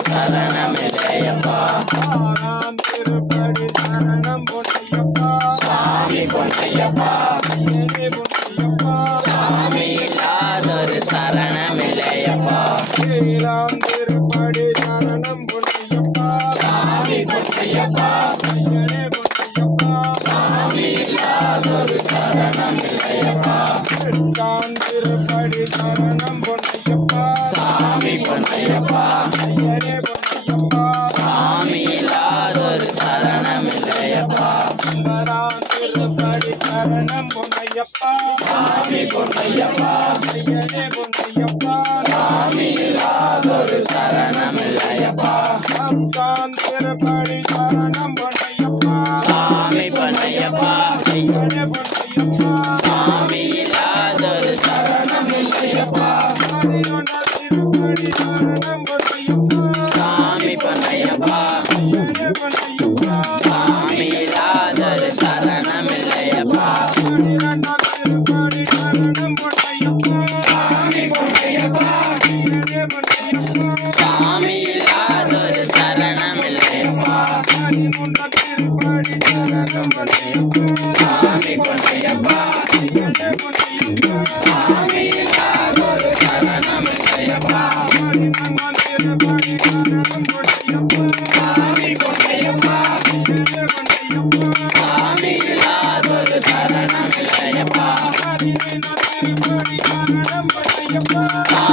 இல்லாதொரு ஆறாம் திருப்படி சரணம் பொன்னையப்பா சாமி பண்ணையப்பா பொன்னையப்பா சாமி இல்லாதொரு சரணம் ஏழாம் திருப்படி சரணம் பொன்னையப்பா ஐயனே பொன்னையப்பா இல்லாதொரு எட்டாம் திருப்படி சரணம் பொன்னையப்பா சாமி பொன்னையப்பா ஐயனே பொன்னையப்பா சாமி இல்லாதொரு சரணம் இல்லையப்பா. பத்தாம் திருப்படி சரணம் பொன்னையப்பா சாமி பண்ணையப்பா ஐயனே பொன்னையப்பா சாமி இல்லாதொரு சரணம் இல்லையப்பா. திருப்படி சரணம் பொன்னையப்பா சாமி பொன்னையப்பா பொன்னையப்பா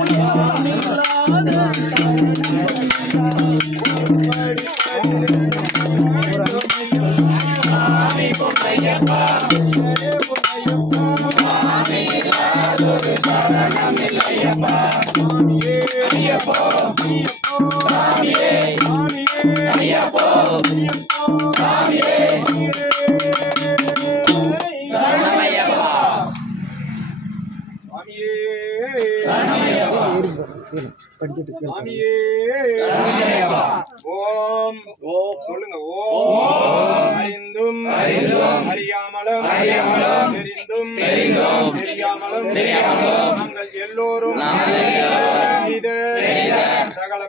சரணமையப்பா ஓம். ஓம். சொல்லுங்க. ஓம். அறியாமலும் அறியாமலும் தெரிந்தும் தெரிந்தும் தெரியாமலும் தெரியாமலும் நாங்கள் எல்லோரும் செய்த சகல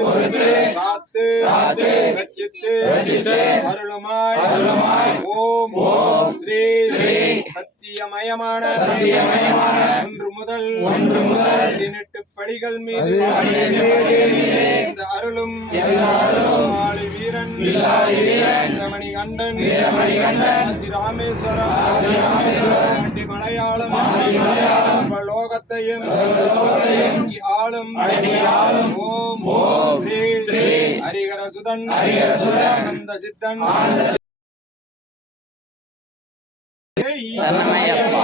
பொறுத்து காத்து ரட்சித்து அருளுமாய் அருளுமாய் ஓம் ஓம் ஸ்ரீ ஸ்ரீ சத்தியமயமான ஒன்று முதல் ஒன்று முதல் பதினெட்டு படிகள் மீது இந்த அருளும் வில்லாளி வீரன் வீரமணி கண்டன் ராமேஸ்வரம் மலையாளம் லோகத்தையும் ஆளும் ஓம் ஹரிகர சுதன் சித்தன் శరణమయ్యప్ప